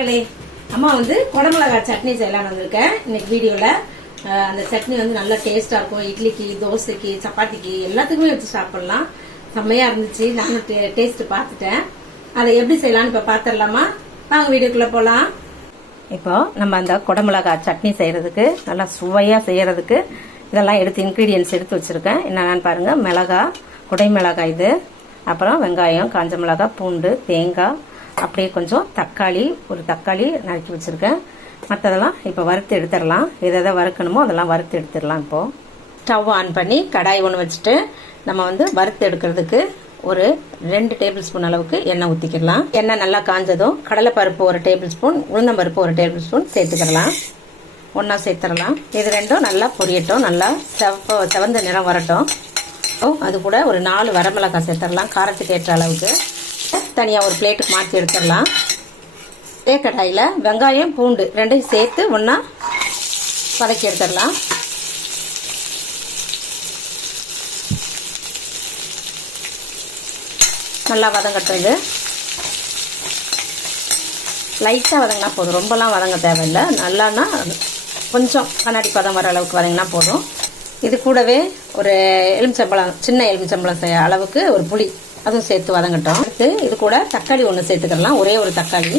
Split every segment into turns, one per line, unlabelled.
மக்களே அம்மா வந்து குடமிளகாய் சட்னி செய்யலாம்னு வந்திருக்கேன். இன்னைக்கு வீடியோல அந்த சட்னி வந்து நல்லா டேஸ்டா இருக்கும். இட்லிக்கு தோசைக்கு சப்பாத்திக்கு எல்லாத்துக்குமே வச்சு சாப்பிடலாம். செம்மையா இருந்துச்சு. நானும் டேஸ்ட் பார்த்துட்டேன். அதை எப்படி செய்யலாம்னு இப்ப பாத்திரலாமா? வாங்க வீடியோக்குள்ள போலாம். இப்போ நம்ம அந்த குடமிளகாய் சட்னி செய்யறதுக்கு நல்லா சுவையா செய்யறதுக்கு இதெல்லாம் எடுத்து இன்க்ரீடியன்ஸ் எடுத்து வச்சிருக்கேன். என்னென்னு பாருங்க. மிளகா குடை மிளகாய் இது. அப்புறம் வெங்காயம் காஞ்ச மிளகாய் பூண்டு தேங்காய் அப்படியே கொஞ்சம் தக்காளி ஒரு தக்காளி நறுக்கி வச்சுருக்கேன். மற்றதெல்லாம் இப்போ வறுத்து எடுத்துடலாம். எதை எதை வறுக்கணுமோ அதெல்லாம் வறுத்து எடுத்துடலாம் இப்போது ஸ்டவ் ஆன் பண்ணி கடாய் ஒன்று வச்சுட்டு நம்ம வந்து வறுத்து எடுக்கிறதுக்கு ஒரு ரெண்டு டேபிள் ஸ்பூன் அளவுக்கு எண்ணெய் ஊற்றிக்கிடலாம் எண்ணெய் நல்லா காஞ்சதும் கடலைப்பருப்பு ஒரு டேபிள் ஸ்பூன் உளுந்தம்பருப்பு ஒரு டேபிள் ஸ்பூன் சேர்த்துக்கிடலாம். ஒன்றா சேர்த்துடலாம். இது ரெண்டும் நல்லா பொரியட்டும் நல்லா செவப்பு செவந்த நிறம் வரட்டும். அது கூட ஒரு நாலு வரமிளகாய் சேர்த்துடலாம் காரத்துக்கு ஏற்ற அளவுக்கு. தனியாக ஒரு பிளேட்டுக்கு மாற்றி எடுத்துடலாம். அதே கடாயில் வெங்காயம் பூண்டு ரெண்டையும் சேர்த்து ஒன்றா வதக்கி எடுத்துடலாம். நல்லா வதங்கட்டுறது லைட்டாக வதங்கினா போதும். ரொம்பலாம் வதங்க தேவையில்லை. நல்லான்னா கொஞ்சம் கண்ணாடி பதம் வர அளவுக்கு வதங்கினா போதும். இது கூடவே ஒரு எலுமிச்சம்பழம் சின்ன எலுமிச்சம்பழம் செய்ய அளவுக்கு ஒரு புளி அதுவும் சேர்த்து வதங்கட்டும். அடுத்து இது கூட தக்காளி ஒன்று சேர்த்துக்கலாம். ஒரே ஒரு தக்காளி.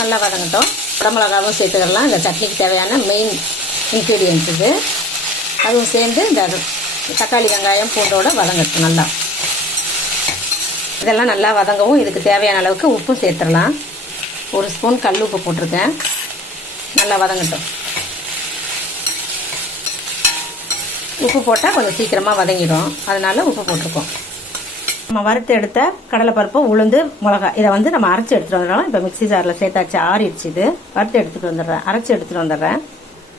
நல்லா வதங்கட்டும். குடமிளகாவும் சேர்த்துக்கலாம். இந்த சட்னிக்கு தேவையான மெயின் இன்க்ரீடியன்ஸ் இது. அதுவும் சேர்ந்து இந்த தக்காளி வெங்காயம் பூண்டோடு வதங்கட்டும் நல்லா. இதெல்லாம் நல்லா வதங்கவும் இதுக்கு தேவையான அளவுக்கு உப்பும் சேர்த்துடலாம். ஒரு ஸ்பூன் கல் உப்பு போட்டிருக்கேன். நல்லா வதங்கட்டும். உப்பு போட்டால் கொஞ்சம் சீக்கிரமாக வதங்கிடும். அதனால உப்பு போட்டிருக்கோம். நம்ம வறுத்து எடுத்த கடலைப்பருப்பு உளுந்து மிளகா இதை வந்து நம்ம அரைச்சி எடுத்துகிட்டு வந்துடுறோம் இப்போ மிக்ஸி ஜாரில் சேர்த்தாச்சு ஆறிடுச்சு இது. வறுத்து எடுத்துகிட்டு வந்துடுறேன். அரைச்சி எடுத்துகிட்டு வந்துடுறேன்.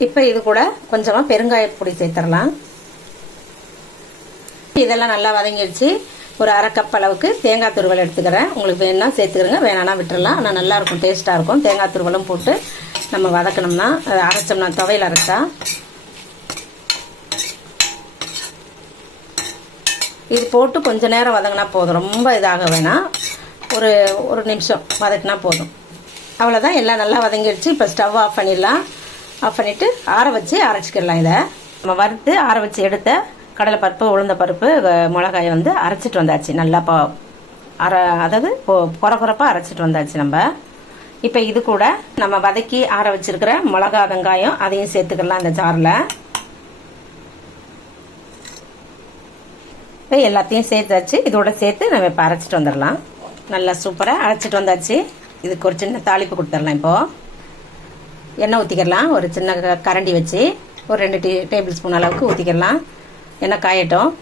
இப்போ இது கூட கொஞ்சமாக பெருங்காயப்பொடி சேர்த்துடலாம். இதெல்லாம் நல்லா வதங்கிடுச்சு. ஒரு அரை கப் அளவுக்கு தேங்காய் துருவல் எடுத்துக்கிறேன். உங்களுக்கு வேணும்னா சேர்த்துக்கிறேங்க வேணாம்னா விட்டுறலாம். ஆனால் நல்லாயிருக்கும் டேஸ்ட்டாக இருக்கும். தேங்காய் துருவலும் போட்டு நம்ம வதக்கணும்னா அதை அரைச்சோம்னா துவையில் அரைச்சா இது போட்டு கொஞ்ச நேரம் வதங்கினா போதும். ரொம்ப இதாக வேணாம் ஒரு ஒரு நிமிஷம் வதக்கினா போதும். அவ்வளோதான் எல்லாம் நல்லா வதங்கிடுச்சு. இப்போ ஸ்டவ் ஆஃப் பண்ணிடலாம். ஆஃப் பண்ணிவிட்டு ஆற வச்சு அரைச்சிக்கிடலாம் இதை. நம்ம வறுத்து ஆற வச்சு எடுத்த கடலை பருப்பு உளுந்த பருப்பு மிளகாயை வந்து அரைச்சிட்டு வந்தாச்சு. நல்லா பா அரை அதாவது குறை குறைப்பாக அரைச்சிட்டு வந்தாச்சு நம்ம. இப்போ இது கூட நம்ம வதக்கி ஆற வச்சிருக்கிற மிளகா வெங்காயம் அதையும் சேர்த்துக்கலாம் இந்த ஜாரில். இப்போ எல்லாத்தையும் சேர்த்து வச்சு இதோட சேர்த்து நம்ம இப்போ அரைச்சிட்டு வந்துடலாம். நல்லா சூப்பராக அரைச்சிட்டு வந்தாச்சு. இதுக்கு ஒரு சின்ன தாளிப்பு கொடுத்துடலாம் இப்போது எண்ணெய் ஊற்றிக்கிடலாம் ஒரு சின்ன க- கரண்டி வச்சு ஒரு ரெண்டு டீ டேபிள் ஸ்பூன் அளவுக்கு ஊற்றிக்கிடலாம் எண்ணெய் காயட்டும்.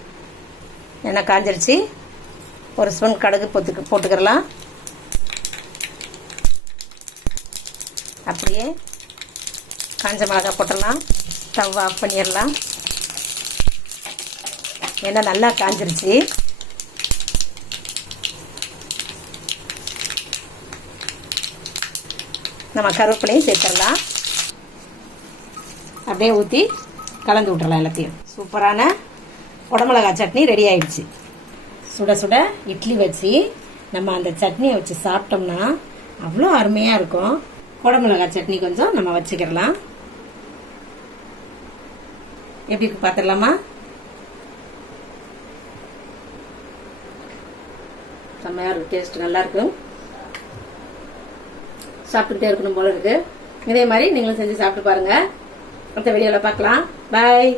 எண்ணெய் காஞ்சிருச்சு. ஒரு ஸ்பூன் கடுகு பொத்துக்கு போட்டுக்கிடலாம் அப்படியே காஞ்ச மிளகாய் போட்டுடலாம். ஸ்டவ் ஆஃப் பண்ணிடலாம். ஏன்னா நல்லா காஞ்சிருச்சு. நம்ம கருவேப்பிலையும் சேர்த்துடலாம். அப்படியே ஊற்றி கலந்து விட்டுறலாம் எல்லாத்தையும். சூப்பரான குடமிளகாய் சட்னி ரெடி ஆயிடுச்சு. சுட சுட இட்லி வச்சு நம்ம அந்த சட்னியை வச்சு சாப்பிட்டோம்னா அவ்வளோ அருமையாக இருக்கும். குடமிளகாய் சட்னி கொஞ்சம் நம்ம வச்சுக்கிடலாம். எப்படி பார்த்துடலாமா? செம்மையாக இருக்கும் டேஸ்ட் நல்லா இருக்கும் இருக்கணும் போல இருக்கு. இதே மாதிரி நீங்களும் செஞ்சு சாப்பிட்டு பாருங்க. அடுத்த வீடியோவில் பார்க்கலாம். பாய்